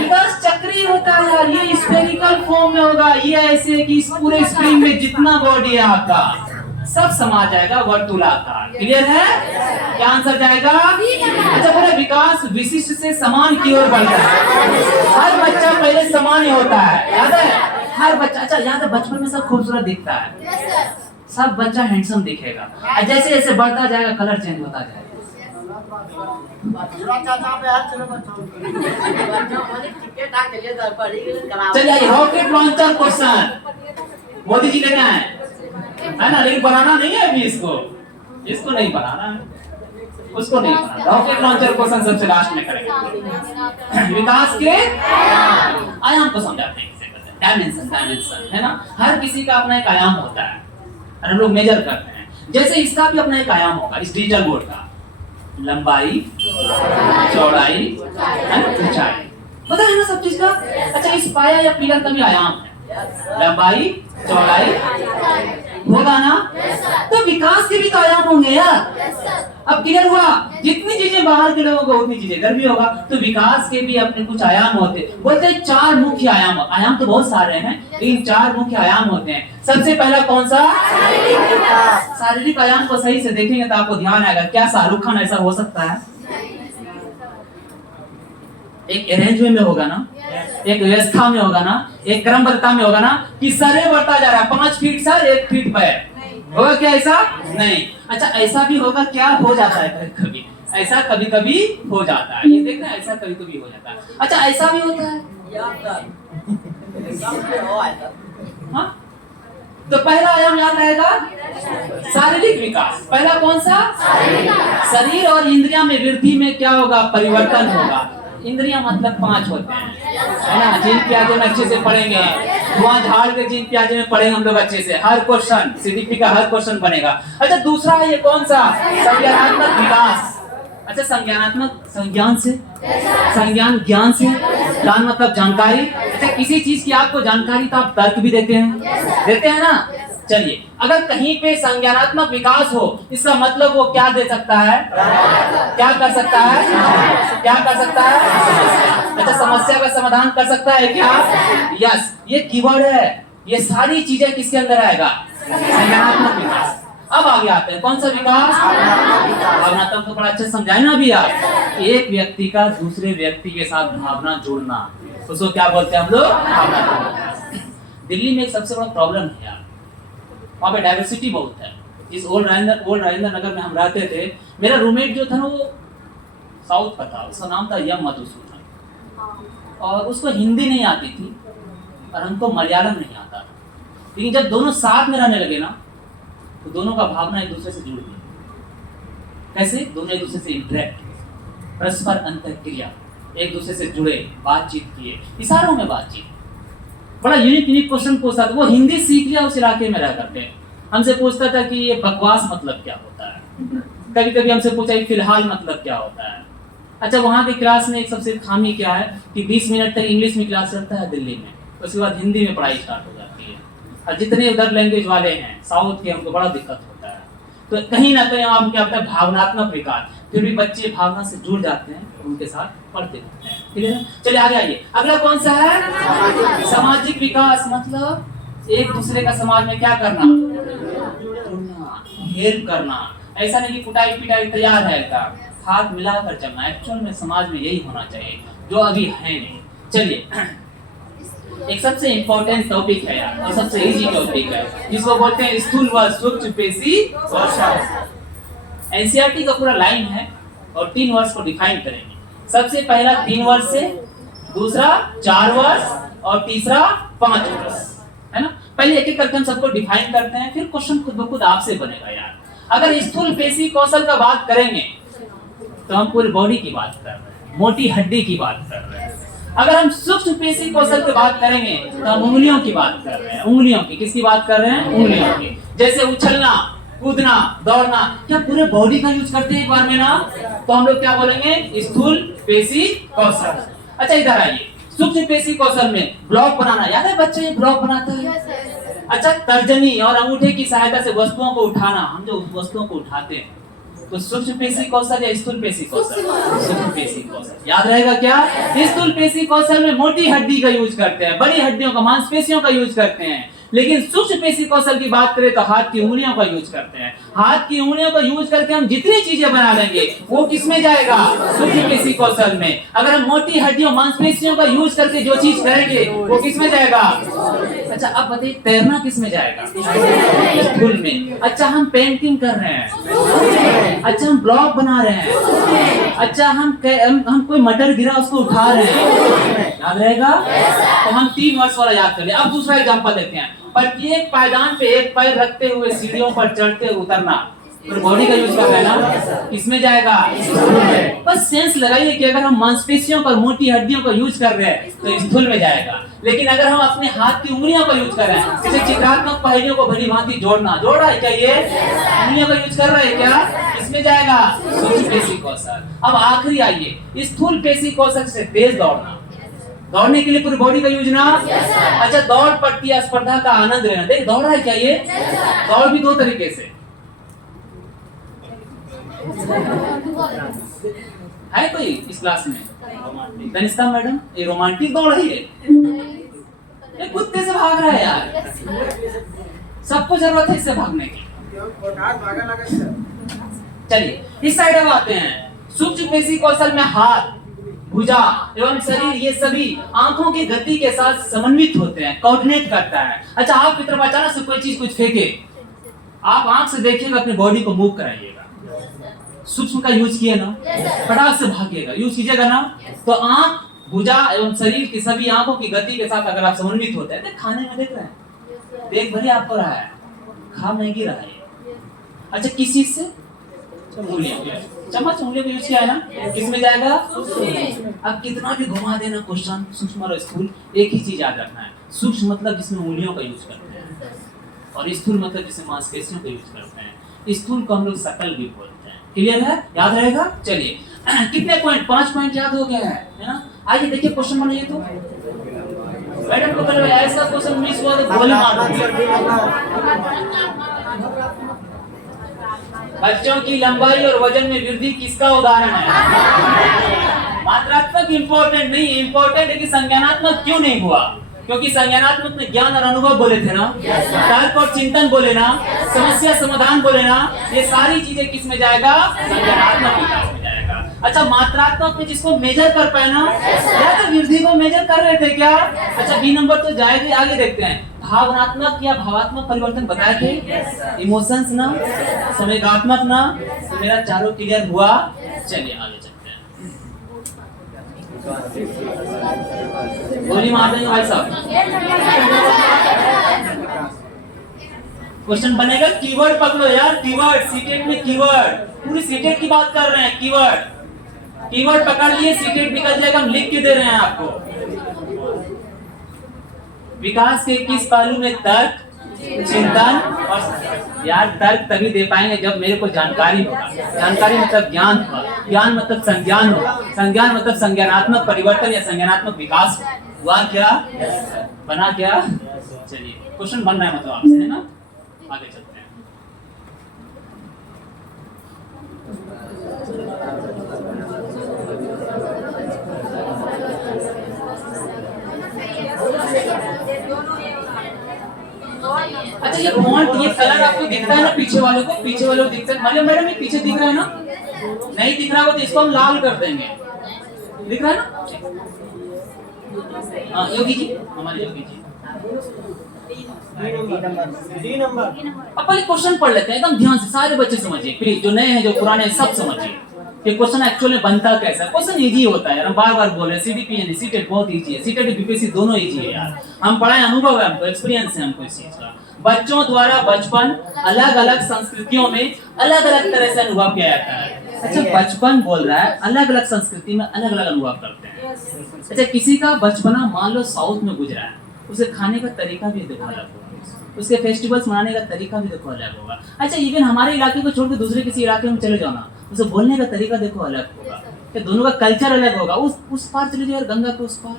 विकास चक्रीय होता है यार। ये स्फेरिकल फॉर्म में होगा, ये ऐसे कि इस पूरे स्क्रीन में जितना बॉडी है आपका सब समा जाएगा वर्तुलाकार। क्लियर है? क्या आंसर जाएगा? अच्छा बोले विकास विशिष्ट से समान की ओर बढ़ता है। हर बच्चा पहले समान ही होता है, याद है? हर बच्चा, अच्छा याद है बचपन में सब खूबसूरत दिखता है, सब बच्चा हैंडसम दिखेगा, जैसे जैसे बढ़ता जाएगा कलर चेंज होता जाएगा। चलिए rocket launcher question Modi ji लेके आए है ना, लेकिन बनाना नहीं है अभी, इसको नहीं बनाना है, उसको नहीं बनाना। रॉकेट लॉन्चर क्वेश्चन सबसे लास्ट में करेंगे। विकास के आयाम को समझाते हैं, डायमेंशन है ना। हर किसी का अपना एक आयाम होता है और हम लोग मेजर करते हैं। जैसे इसका भी अपना एक आयाम होगा, इस डिजिटल बोर्ड का लंबाई, चौड़ाई, ऊंचाई, पता है ना सब चीज का। अच्छा इस पाया या पिलर का भी आयाम है, लंबाई, चौड़ाई, होगा ना। तो विकास के भी तो आयाम होंगे यार। अब क्लियर हुआ, जितनी चीजें बाहर के लोगों को उतनी चीजें इधर भी होगा। तो विकास के भी अपने कुछ आयाम होते, बोलते हैं 4 मुख्य आयाम। आयाम तो बहुत सारे हैं लेकिन 4 मुख्य आयाम होते हैं। सबसे पहला कौन सा? शारीरिक आयाम को सही से देखेंगे तो आपको ध्यान आएगा। क्या शाहरुख खान ऐसा हो सकता है? एक अरेंज में होगा ना, एक व्यवस्था में होगा ना, एक क्रमबद्धता में होगा ना, कि सर बढ़ता जा रहा है, 5 फीट सर 1 फीट पैर, होगा क्या ऐसा? नहीं। अच्छा ऐसा भी होगा क्या? हो जाता है कभी, ऐसा कभी कभी हो जाता है, ये देखना ऐसा कभी कभी हो जाता है। अच्छा ऐसा भी होता है। हाँ? तो पहला आयाम याद रहेगा शारीरिक विकास। पहला कौन सा? शरीर और इंद्रिया में वृद्धि में क्या होगा? परिवर्तन होगा। इंद्रिया मतलब 5 होते हैं, है ना। जीन प्याजे में अच्छे से पढ़ेंगे, धुआं झाड़ के जीन प्याजे में पढ़ेंगे हम लोग अच्छे से। हर क्वेश्चन सीडीपी का हर क्वेश्चन बनेगा। अच्छा दूसरा है ये कौन सा? संज्ञानात्मक विकास। अच्छा संज्ञानात्मक, संज्ञान से, संज्ञान ज्ञान से, ज्ञान मतलब जानकारी। अच्छा किसी चीज की आपको जानकारी तो आप तर्क भी देते हैं, देते हैं ना। चलिए अगर कहीं पे संज्ञानात्मक विकास हो, इसका मतलब वो क्या दे सकता है? क्या कर सकता है? क्या कर सकता है? अच्छा समस्या का समाधान कर सकता है क्या? यस, ये कीवर्ड है। ये सारी चीजें किसके अंदर आएगा? संज्ञानात्मक विकास। अब आगे आते हैं कौन सा विकास? भावनात्मक। तो बड़ा अच्छा समझाए ना अभी आप। एक व्यक्ति का दूसरे व्यक्ति के साथ भावना जोड़ना, उसको क्या बोलते हैं हम लोग? भावनात्मक। दिल्ली में एक सबसे बड़ा प्रॉब्लम है यार, वहाँ पे डाइवर्सिटी बहुत है। इस ओल्ड राजेंद्र नगर में हम रहते थे, मेरा रूममेट जो था ना वो साउथ का था, उसका नाम था यम मधुसूदन, और उसको हिंदी नहीं आती थी और हमको मलयालम नहीं आता था। लेकिन जब दोनों साथ में रहने लगे ना, तो दोनों का भावना एक दूसरे से जुड़ गई। कैसे? दोनों एक दूसरे से इंटरेक्ट, परस्पर अंतःक्रिया, एक दूसरे से जुड़े, बातचीत किए, इशारों में बातचीत। बड़ा यूनिक क्वेश्चन पूछता था। वो हिंदी सीख लिया उस इलाके में रह करके, हमसे पूछता था कि ये बकवास मतलब क्या होता है। कभी कभी हमसे पूछा कि फिलहाल मतलब क्या होता है। अच्छा वहाँ की क्लास में एक सबसे खामी क्या है कि 20 मिनट तक इंग्लिश में क्लास चलता है दिल्ली में, उसके बाद हिंदी में पढ़ाई स्टार्ट हो जाती है। और जितने उधर लैंग्वेज वाले हैं साउथ के, हमको बड़ा दिक्कत होता है। तो कहीं ना कहीं हम क्या होता है? भावनात्मक विकास। फिर भी बच्चे भावना से जुड़ जाते हैं, उनके साथ पढ़ते रहते हैं। ठीक है, चलिए आगे आइए। अगला कौन सा है? सामाजिक विकास। मतलब एक दूसरे का समाज में क्या करना? हेल्प करना। ऐसा नहीं कि कुटाई पिटाई तैयार है का, हाथ मिलाकर चलना। एक्चुअल में समाज में यही होना चाहिए, जो अभी है नहीं। चलिए एक सबसे इंपॉर्टेंट टॉपिक है यार, और सबसे इजी टॉपिक है, जिसको बोलते हैं स्थूल व सूक्ष्म पेशी कौशल। एनसीईआरटी का पूरा लाइन है और 3 वर्ड्स को डिफाइन करेंगे। सबसे पहला 3 वर्ड से, दूसरा 4 वर्ष और तीसरा 5 वर्ष, है ना। पहले एक एक करके हम सबको डिफाइन करते हैं, फिर क्वेश्चन खुद ब खुद आपसे बनेगा यार। अगर स्थूल पेशी कौशल का बात करेंगे तो हम पूरी बॉडी की बात कर रहे हैं, मोटी हड्डी की बात कर रहे हैं। अगर हम सूक्ष्म पेशी कौशल की बात करेंगे तो हम उंगलियों की बात कर रहे हैं, उंगलियों की। किसकी बात कर रहे हैं? उंगलियों की। जैसे उछलना, कूदना, दौड़ना, क्या पूरे बॉडी का यूज करते हैं एक बार में ना? तो हम लोग क्या बोलेंगे? स्थूल पेशी कौशल। अच्छा इधर आइए, सूक्ष्म पेशी कौशल में ब्लॉक बनाना, याद है बच्चे ये ब्लॉक बनाता है? अच्छा तर्जनी और अंगूठे की सहायता से वस्तुओं को उठाना, हम जो वस्तुओं को उठाते हैं तो सूक्ष्म पेशी कौशल या स्थूल पेशी कौशल? सूक्ष्म पेशी कौशल। याद रहेगा क्या? स्थूल पेशी कौशल में मोटी हड्डी का यूज करते हैं, बड़ी हड्डियों का, मांसपेशियों का यूज करते हैं। लेकिन सूक्ष्म पेशी कौशल की बात करें तो हाथ की उंगलियों का यूज करते हैं। हाथ की उंगलियों का यूज करके हम जितनी चीजें बना लेंगे वो किसमें जाएगा? सूक्ष्म पेशी कौशल में। अगर हम मोटी हड्डियों, मांसपेशियों का यूज करके जो चीज करेंगे वो किसमें जाएगा? अच्छा अब बताइए तैरना किसमें जाएगा? स्थूल में। अच्छा हम पेंटिंग कर रहे हैं, अच्छा हम ब्लॉक बना रहे हैं, अच्छा हम कोई मटर गिरा उसको उठा रहे हैं, याद रहेगा? तो हम 3 वर्ष वाला याद कर लिया। अब दूसरा एग्जांपल देते हैं। प्रत्येक पायदान पे एक पैर रखते हुए सीढ़ियों पर चढ़ते उतरना, तो बॉडी का यूज कर रहे हैं ना, किसमें जाएगा? बस सेंस लगाइए कि अगर हम मांसपेशियों पर, मोटी हड्डियों का यूज कर रहे हैं तो स्थूल में जाएगा। लेकिन अगर हम अपने हाथ की उंगलियों का यूज कर रहे हैं, जैसे चित्रात्मक पहलुओं को भली भांति जोड़ना, जोड़ रहा है क्या? ये उंगलियों का यूज कर रहे हैं क्या? किसमें जाएगा? सूक्ष्म पेशी कौशल। अब आखिरी आइए, स्थूल पेशी कौशल से तेज दौड़ना, दौड़ने के लिए पूरी बॉडी का यूज ना। अच्छा दौड़ प्रतिस्पर्धा का आनंद लेना, देख दौड़ रहा है क्या? ये दौड़ भी 2 तरीके से है। कोई इस क्लास में तनिष्का मैडम, ये रोमांटिक दौड़ रही है, ये कुत्ते से भाग रहा है यार, सबको जरूरत है इससे भागने की। चलिए इस साइड अब आते हैं। सूक्ष्म पेशी कौशल में हाथ, भुजा एवं शरीर ये सभी आंखों की गति के साथ समन्वित होते हैं, कोऑर्डिनेट करता है। अच्छा आपकी तरफ अचानक से कोई चीज कुछ फेंके, आप आंख से देखिएगा, अपनी बॉडी को मूव कराइएगा। सूक्ष्म का यूज किया ना, फटाक से भागिएगा, यूज कीजिएगा ना। तो आंख, भुजा एवं शरीर की सभी आंखों की गति के साथ अगर आप समन्वित होते हैं, खाने में देख रहे हैं, देख भले आपको रहा है, खा नहीं रहा है। अच्छा किस चीज से? चम्मच, उंगलियों का यूज किया है ना, किसमें जाएगा? अब कितना भी घुमा देना क्वेश्चन, सूक्ष्म और स्थूल एक ही चीज याद रखना है। सूक्ष्म मतलब जिसमें उंगलियों का यूज करते हैं, और स्थूल मतलब जिसमें मांसपेशियों का यूज करते हैं। स्थूल को हम लोग सकल भी बोलते हैं। क्लियर है? याद रहेगा? चलिए कितने पॉइंट? 5 पॉइंट याद हो गया है ना? आइए देखिए क्वेश्चन बनाइए। तो मैडम को पहले ऐसा क्वेश्चन मिस हुआ तो गोली मार बच्चों की लंबाई और वजन में वृद्धि किसका उदाहरण है? मात्रात्मक इंपॉर्टेंट नहीं, इंपॉर्टेंट है कि संज्ञानात्मक क्यों नहीं हुआ? क्योंकि संज्ञानात्मक में ज्ञान और अनुभव बोले थे ना, तर्क और चिंतन बोले ना, समस्या समाधान बोले ना, ये सारी चीजें किस में जाएगा? संज्ञानात्मक विकास में जाएगा। अच्छा मात्रात्मक में जिसको मेजर कर पाए ना, या तो वृद्धि को मेजर कर रहे थे क्या? अच्छा बी नंबर तो जाएगा। आगे देखते हैं, भावनात्मक या भावात्मक परिवर्तन बताए थे, इमोशंस ना, संवेगात्मक ना। तो मेरा चारों क्लियर हुआ। चलिए आगे चलते हैं, गोली मार देंगे भाई साहब। क्वेश्चन बनेगा, कीवर्ड पकड़ो यार, कीवर्ड। सीटेट में कीवर्ड, पूरी सीटेट की बात कर रहे हैं, कीवर्ड। कीवर्ड पकड़ लिए, सीटेट निकल जाएगा, हम लिख के दे रहे हैं आपको। विकास के किस पहलू में तर्क, चिंतन और यार तर्क तभी दे पाएंगे जब मेरे को जानकारी होगा। जानकारी मतलब ज्ञान होगा, ज्ञान मतलब संज्ञान होगा, संज्ञान मतलब संज्ञानात्मक परिवर्तन या संज्ञानात्मक विकास हुआ। क्या बना? क्या? चलिए क्वेश्चन बन रहा है मतलब आपसे, है ना? आगे चलते हैं। अच्छा ये फॉन्ट, ये कलर आपको दिखता है ना पीछे वालों को? पीछे वालों को दिखता है? मतलब मैडम ये पीछे दिख रहा है ना? नहीं दिख रहा हो तो इसको हम लाल कर देंगे। दिख रहा है ना? हाँ योगी जी, हमारे योगी जी। अब पहले क्वेश्चन पढ़ लेते हैं एकदम ध्यान से, सारे बच्चे समझिए प्लीज, जो नए हैं जो पुराने हैं सब समझिए। कि क्वेश्चन एक्चुअली बनता कैसा है। क्वेश्चन इजी होता है यार, हम बार बार बोल रहे हैं सीडीपीएनई सीटेट बहुत इजी है, सीटेट बीपीएससी दोनों इजी है यार। हम पढ़ाए, अनुभव है हमको, एक्सपीरियंस है हमको इस चीज का। बच्चों द्वारा बचपन अलग अलग संस्कृतियों में अलग अलग तरह से अनुभव किया जाता है। अच्छा बचपन बोल रहा है, अलग अलग संस्कृति में अलग अलग अनुभव करते हैं। अच्छा किसी का बचपना मान लो साउथ में गुजरा है, उसे खाने का तरीका भी देखो अलग होगा, उसके फेस्टिवल्स मनाने का तरीका भी देखो अलग होगा। अच्छा इवन हमारे इलाके को छोड़ के दूसरे किसी इलाके में चले जाओ ना, उसे बोलने का तरीका देखो अलग होगा, तो दोनों का कल्चर अलग होगा। उस पार चले जाओ गंगा के उस पार,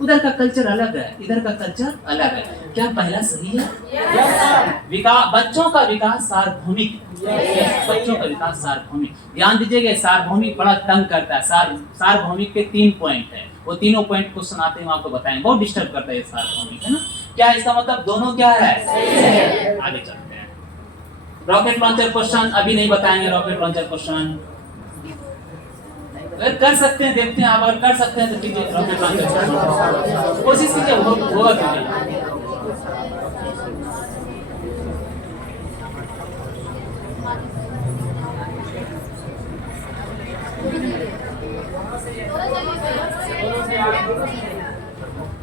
उधर का कल्चर अलग है, इधर का कल्चर अलग है। क्या पहला सही है? विकास, बच्चों का विकास सार्वभौमिक, बच्चों का विकास सार्वभौमिक। ध्यान दीजिएगा, सार्वभौमिक बड़ा तंग करता है। सार्वभौमिक के 3 पॉइंट है, वो तीनों पॉइंट क्वेश्चन आते हैं, आपको बताएंगे, बहुत डिस्टर्ब करता है सार्वभौमिक, है ना। क्या इसका मतलब दोनों क्या है? आगे चलते हैं। रॉकेट लॉन्चर क्वेश्चन अभी नहीं बताएंगे, रॉकेट लॉन्चर क्वेश्चन अगर कर सकते हैं, देखते हैं आप अगर कर सकते हैं तो ठीक है, रॉकेट लॉन्चर कोशिश कीजिए, होगा कीजिए।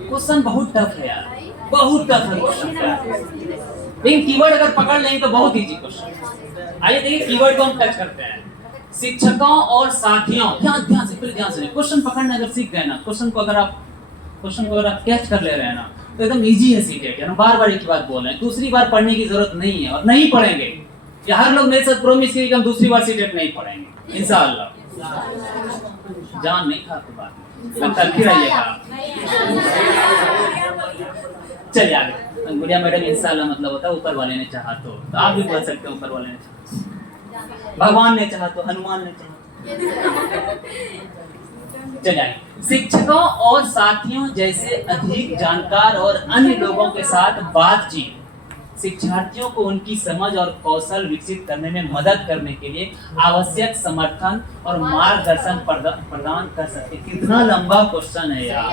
क्वेश्चन बहुत टफ है यार, बहुत टफ है क्वेश्चन, लेकिन कीवर्ड अगर पकड़ लेंगे तो बहुत इजी क्वेश्चन। आइए देखिए कीवर्ड को हम टच करते हैं। शिक्षकों और साथियों, ध्यान से ध्यान से क्वेश्चन पकड़ना अगर सीख गए ना, क्वेश्चन को अगर आप कैच कर ले रहे हैं ना, तो एकदम इजी है सीटेट, है ना। बार बार एक ही बात बोल रहे हैं, दूसरी बार पढ़ने की जरूरत नहीं है और नहीं पढ़ेंगे। या हर लोग मेरे साथ प्रॉमिस कीजिए कि हम दूसरी बार सीटेट नहीं पढ़ेंगे इंशाअल्लाह। जान नहीं खा तो बात लगता फिर आइएगा। चलिए आगे। गुड़िया मैडम इंशाअल्लाह मतलब होता है ऊपर वाले ने चाहा तो आप भी बोल सकते हैं ऊपर वाले ने चाहा, भगवान ने चाहा तो, हनुमान ने चाहा। चलिए, शिक्षकों और साथियों जैसे अधिक जानकार और अन्य लोगों के साथ बातचीत शिक्षार्थियों को उनकी समझ और कौशल विकसित करने में मदद करने के लिए आवश्यक समर्थन और मार्गदर्शन प्रदान कर सकते। कितना लंबा क्वेश्चन है यार,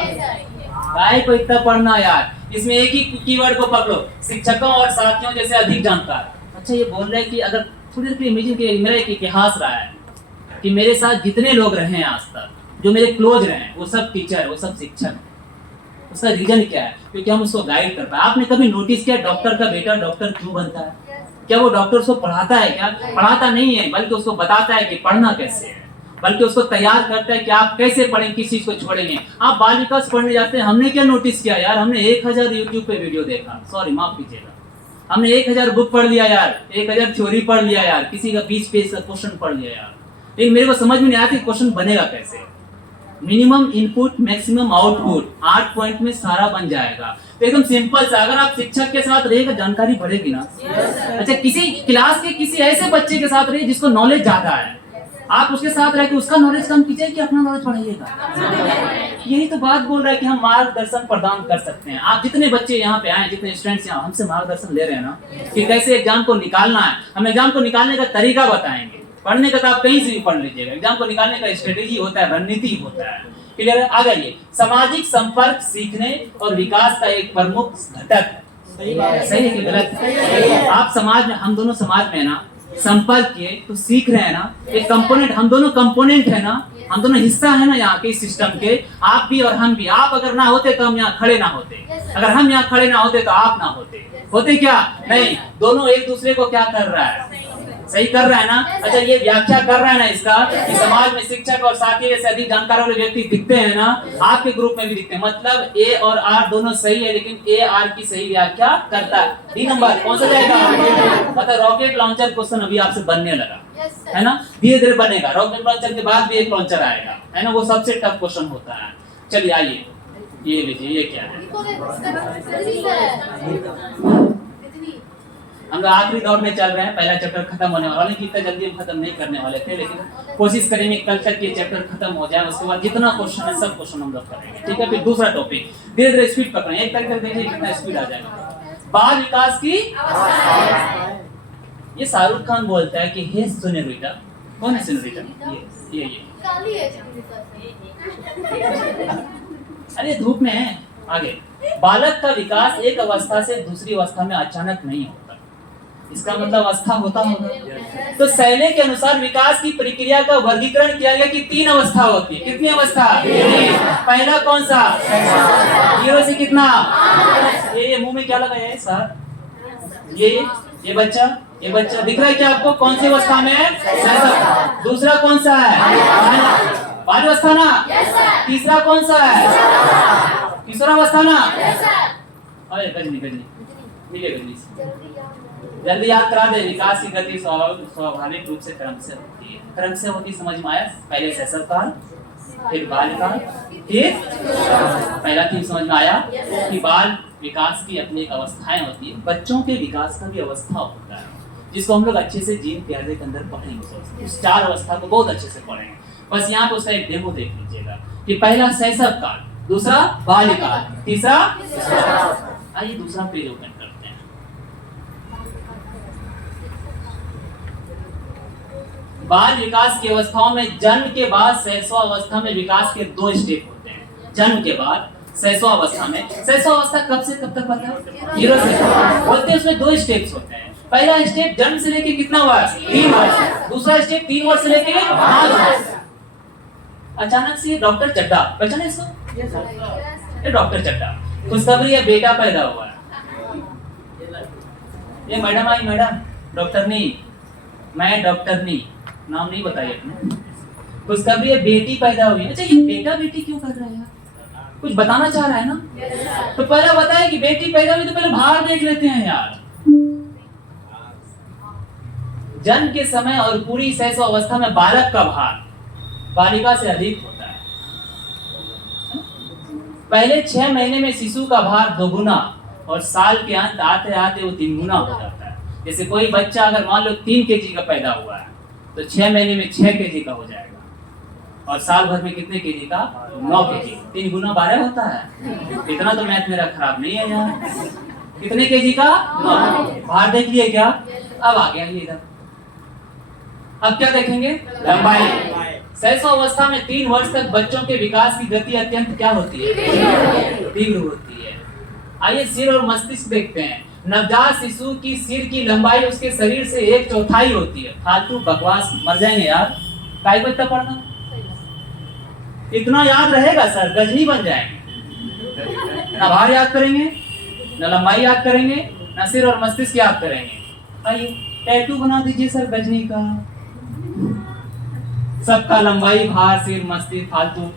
काय को इतना पढ़ना यार। इसमें एक ही कीवर्ड को पकड़ो, शिक्षकों और साथियों जैसे अधिक जानकार। अच्छा ये बोल रहे हैं कि अगर थोड़ी देर के लिए इमेजिन कि मेरा एक इतिहास रहा है कि मेरे साथ जितने लोग रहे हैं आज तक, जो मेरे क्लोज रहे हैं, वो सब टीचर, वो सब शिक्षक। उसका रीजन क्या है? क्योंकि हम उसको गाइड करते हैं। आपने कभी नोटिस किया डॉक्टर का बेटा डॉक्टर क्यों बनता है? क्या वो डॉक्टर उसको पढ़ाता है? क्या पढ़ाता नहीं है, बल्कि उसको बताता है कि पढ़ना कैसे है, बल्कि उसको तैयार करता है कि आप कैसे पढ़ें, किस चीज को छोड़ेंगे। आप बाल विकास पढ़ने जाते हैं, हमने क्या नोटिस किया यार, हमने 1000 यूट्यूब पे वीडियो देखा, सॉरी माफ कीजिएगा, हमने 1000 बुक पढ़ लिया यार, 1000 थ्योरी पढ़ लिया यार, किसी का 20 पेज का क्वेश्चन पढ़ लिया यार, लेकिन मेरे को समझ में नहीं आया कि क्वेश्चन बनेगा कैसे। Minimum input maximum output, 8 point में सारा बन जाएगा। तो एकदम सिंपल सा, अगर आप शिक्षक के साथ रहेगा जानकारी बढ़ेगी ना। अच्छा किसी क्लास के किसी ऐसे बच्चे के साथ रहिए जिसको नॉलेज ज्यादा है, आप उसके साथ रह के उसका नॉलेज कम कीजिए कि अपना नॉलेज बढ़ाइएगा। यही तो बात बोल रहा है कि हम मार्गदर्शन प्रदान कर सकते हैं। आप जितने बच्चे यहाँ पे आए, जितने स्टूडेंट्स यहाँ हमसे मार्गदर्शन ले रहे हैं ना कि कैसे एग्जाम को निकालना है, हम एग्जाम को निकालने का तरीका बताएंगे। पढ़ने का तो आप कहीं से भी पढ़ लीजिएगा, एग्जाम को निकालने का स्ट्रेटेजी होता है, रणनीति होता है। क्लियर है? आ गई सामाजिक संपर्क सीखने और विकास का एक प्रमुख घटक। सही है कि गलत? आप समाज में, हम दोनों समाज में ना संपर्क किए तो सीख रहे हैं ना, एक कंपोनेंट, हम दोनों कंपोनेंट है ना, हम दोनों हिस्सा है ना यहाँ के सिस्टम के, आप भी और हम भी। आप अगर ना होते तो हम यहाँ खड़े ना होते, अगर हम यहाँ खड़े ना होते तो आप ना होते क्या? नहीं, दोनों एक दूसरे को क्या कर रहा है, सही कर रहा है ना। अच्छा ये व्याख्या कर रहा है ना इसका कि समाज में शिक्षक और साथी जैसे अधिक जानकार वाले व्यक्ति दिखते हैं ना, आपके ग्रुप में भी दिखते हैं। मतलब ए और आर दोनों सही है, लेकिन ए आर की सही व्याख्या करता है। डी नंबर कौन सा जाएगा? मतलब रॉकेट लॉन्चर क्वेश्चन अभी आपसे बनने लगा है ना, धीरे धीरे बनेगा। रॉकेट लॉन्चर के बाद भी एक लॉन्चर आएगा, है ना, वो सबसे टफ क्वेश्चन होता है। चलिए आइए ये लीजिए, ये क्या है? हम लोग आखिरी दौर में चल रहे हैं, पहला चैप्टर खत्म होने वाला, लेकिन इतना जल्दी हम खत्म नहीं करने वाले थे, लेकिन कोशिश करेंगे कल तक ये चैप्टर खत्म हो जाए। उसके बाद जितना क्वेश्चन है सब क्वेश्चन हम लोग करेंगे, ठीक है। फिर दूसरा टॉपिक, धीरे धीरे स्पीड पकड़ें, एक तरीके से देखिए कितना स्पीड आ जाएगा। बाल विकास की ये शाहरुख खान बोलता है कि हे सुनीता, कौन है सुनीता? ये अरे धूप में है। आगे, बालक का विकास एक अवस्था से दूसरी अवस्था में अचानक नहीं होता। इसका मतलब अवस्था होता होगा। तो सैने के अनुसार विकास की प्रक्रिया का वर्गीकरण किया गया कि 3 अवस्था होती है। कितनी अवस्था? पहला कौन सा? 0 से कितना? ये मुंह में क्या लगा है सर? ये बच्चा दिख रहा है क्या आपको? कौन सी अवस्था में है? दूसरा कौन सा है? बाल अवस्था ना? तीसरा कौन सा है? तीसरा अवस्था ना? अरे गजनी जल्दी याद करा दे। विकास की गति स्वाभाविक रूप से क्रम से होती है। क्रम से होती, समझ में आया? पहले शैशव काल, फिर बाल्यकाल, फिर पहला चीज समझ में आया कि बाल विकास की अपनी एक अवस्थाएं होती है। बच्चों के विकास का भी अवस्था होता है, जिसको हम लोग अच्छे से जीन प्याजे के अंदर पढ़ेंगे। उस 4 अवस्था को बहुत अच्छे से पढ़ेंगे। बस यहाँ पे उसका एक डेमो देख लीजिएगा कि पहला शैशव काल, दूसरा बाल्यकाल, तीसरा। आइए दूसरा पेज ओपन करते हैं। बाल विकास की अवस्थाओं में जन्म के बाद शैशव अवस्था में विकास के 2 स्टेप होते हैं। जन्म के बाद शैशव अवस्था में, शैशव अवस्था कब से कब तक पता है? 0 से बोलते हैं। उसमें 2 स्टेप्स होते हैं। पहला स्टेप जन्म से लेके कितना वर्ष? 3 वर्ष। दूसरा स्टेप 3 वर्ष से लेके 5 वर्ष। अचानक से डॉक्टर चड्डा, पहचाने इसको? ये डॉक्टर चड्डा, खुशखबरी है, बेटा पैदा हुआ है। ये मैडम आई, मैडम डॉक्टरनी, मैं डॉक्टरनी, नाम नहीं बताइए अपने। खुशखबरी है, बेटी पैदा हुई है। अच्छा ये बेटा बेटी क्यों कर रहा है यार? कुछ बताना चाह रहा है ना? तो पहले बताए कि बेटी पैदा हुई तो पहले भार देख लेते हैं यार। जन्म के समय और पूरी शैशव अवस्था में बालक का भार बालिका से अधिक होता है। पहले 6 महीने में शिशु का भार 2 गुना और साल के अंत आते आते वो 3 गुना हो जाता है। जैसे कोई बच्चा अगर मान लो 3 केजी का पैदा हुआ है तो 6 महीने में 6 केजी का हो जाएगा और साल भर में कितने केजी का? 9 केजी। 3 गुना 12 होता है। इतना तो मैथ मेरा खराब नहीं है यार। कितने केजी का? 9। भार देख लिए क्या? अब आ गया ये इधर। अब क्या देखेंगे? लंबाई। शैशव अवस्था में 3 वर्ष तक बच्चों के विकास की गति अत्यंत क्या होती है? तीव्र होती है। आइए सिर और मस्तिष्क देखते हैं। नवजात शिशु की सिर की लंबाई उसके शरीर से 1/4 होती है। फालतू बकवास, मर जाएंगे यार। काय को इतना पढ़ना? इतना याद रहेगा सर, गजनी बन जाएंगे। ना भार याद करेंगे, ना लंबाई याद करेंगे, ना सिर और मस्तिष्क याद करेंगे। आइए टैटू बना दीजिए सर गजनी का। सबका लंबाई, भार, सिर, मस्तिष्क, फालतू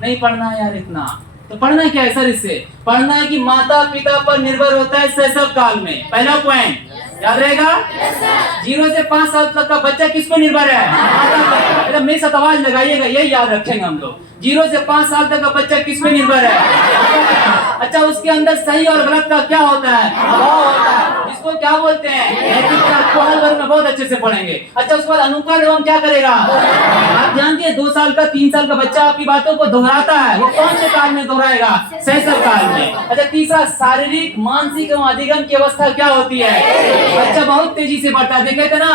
नहीं पढ़ना है यार इतना। तो पढ़ना क्या है सर? इससे पढ़ना है कि माता पिता पर निर्भर होता है शैशव काल में। पहला पॉइंट याद रहेगा। 0 से 5 साल तक का बच्चा किस पे निर्भर है? माता पिता। मेरे साथ आवाज लगाइएगा, यही याद रखेंगे हम लोग। 0 से 5 साल तक का बच्चा किस पे निर्भर है? अच्छा उसके अंदर सही और गलत का क्या होता है? अभाव होता है, जिसको क्या बोलते हैं? नैतिकता। हर वर्ग में बहुत अच्छे से पढ़ेंगे। अच्छा उसके बाद अनुकरण एवं क्या करेगा? आप जानते हैं 2 साल का 3 साल का बच्चा आपकी बातों को दोहराता है। वो कौन से काल में दोहराएगा? शैशव काल में। अच्छा तीसरा शारीरिक, मानसिक एवं अधिगम की अवस्था क्या होती है? बच्चा बहुत तेजी से बढ़ता है। देखे थे ना?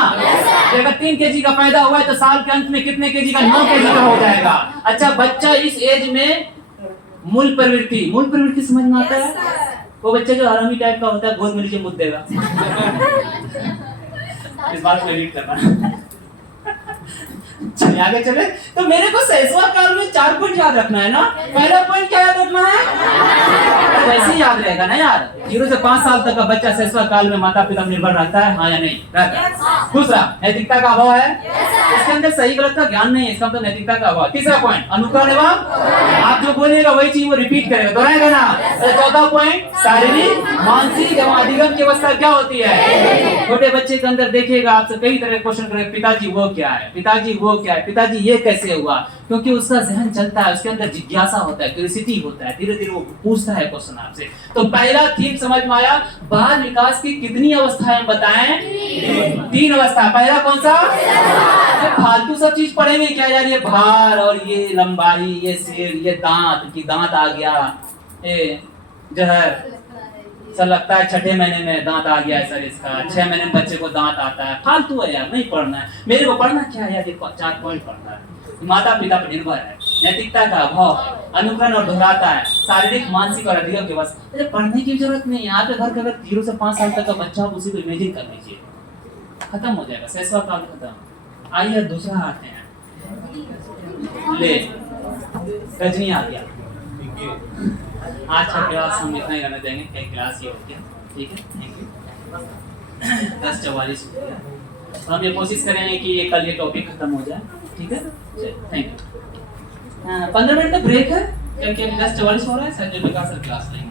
अगर 3 केजी का पैदा हुआ है तो साल के अंत में कितने केजी का? 9 केजी का हो जाएगा। अच्छा बच्चा इस एज में मूल प्रवृत्ति समझ में आता है? वो बच्चा जो आरामी टाइप का होता है, गोद में नीचे मुद्द देगा। इस बात को एडिट करना। चलिए आगे चले। तो मेरे को शैशव काल में 4 पॉइंट याद रखना है ना। पहला पॉइंट क्या याद रखना है? वैसे ही याद रहेगा ना यार। 0 से 5 साल तक का बच्चा शैशव काल में माता पिता निर्भर रहता है, हाँ या नहीं? रहता है। दूसरा नैतिकता का अभाव है। इसके अंदर सही गलत का ज्ञान नहीं है, इसका मतलब नैतिकता का अभाव। तीसरा पॉइंट अनुकरण एवं आप जो बोलेगा वही चीज वो रिपीट करेगा, दोहराएगा ना। चौथा पॉइंट शारीरिक, मानसिक एवं अधिगम की अवस्था क्या होती है? छोटे बच्चे के अंदर देखिएगा आपसे कई तरह के क्वेश्चन करेंगे, पिताजी वो क्या है, पिताजी वो क्या है, पिताजी ये कैसे हुआ? क्योंकि उसका जहन चलता है, उसके अंदर जिज्ञासा होता है, क्यूरियोसिटी होता है, धीरे धीरे वो पूछता है क्वेश्चन आपसे। तो पहला थीम समझ में आया। बाल विकास की कितनी अवस्थाएं बताएं? 3 अवस्था। पहला कौन सा? ये फालतू सब चीज पढ़ेंगे क्या यार? ये भार और ये लंबाई, ये सिर, ये दांत की दांत आ गया, ये जो है सर लगता है 6ठे महीने में दांत आ गया है सर इसका। 6 महीने में बच्चे को दांत आता है। फालतू है यार, नहीं पढ़ना है। मेरे को पढ़ना क्या है यार? 4 पॉइंट पढ़ना है। माता पिता पर निर्भर है। नैतिकता का अभाव है, अनुकरण और दोहराता है, शारीरिक मानसिक और अधिक के बस। पढ़ने की जरूरत नहीं है, यहाँ पे भर के अगर 0 से 5 साल तक का बच्चा आप उसी को इमेजिन कर लीजिए, खत्म हो जाएगा, शैशव काल खत्म। आइए दूसरा आते हैं, ले रजनी आ गया। आज का क्लास हम इतना ही रहने देंगे, एक क्लास ये हो गया, ठीक है, थैंक यू। 10:44 हो गया, तो हम ये कोशिश करेंगे कि ये कल ये टॉपिक खत्म हो जाए, ठीक है, थैंक यू। 15 मिनट का ब्रेक है क्योंकि 10:44 हो रहा है, संजय विकास सर क्लास लेंगे।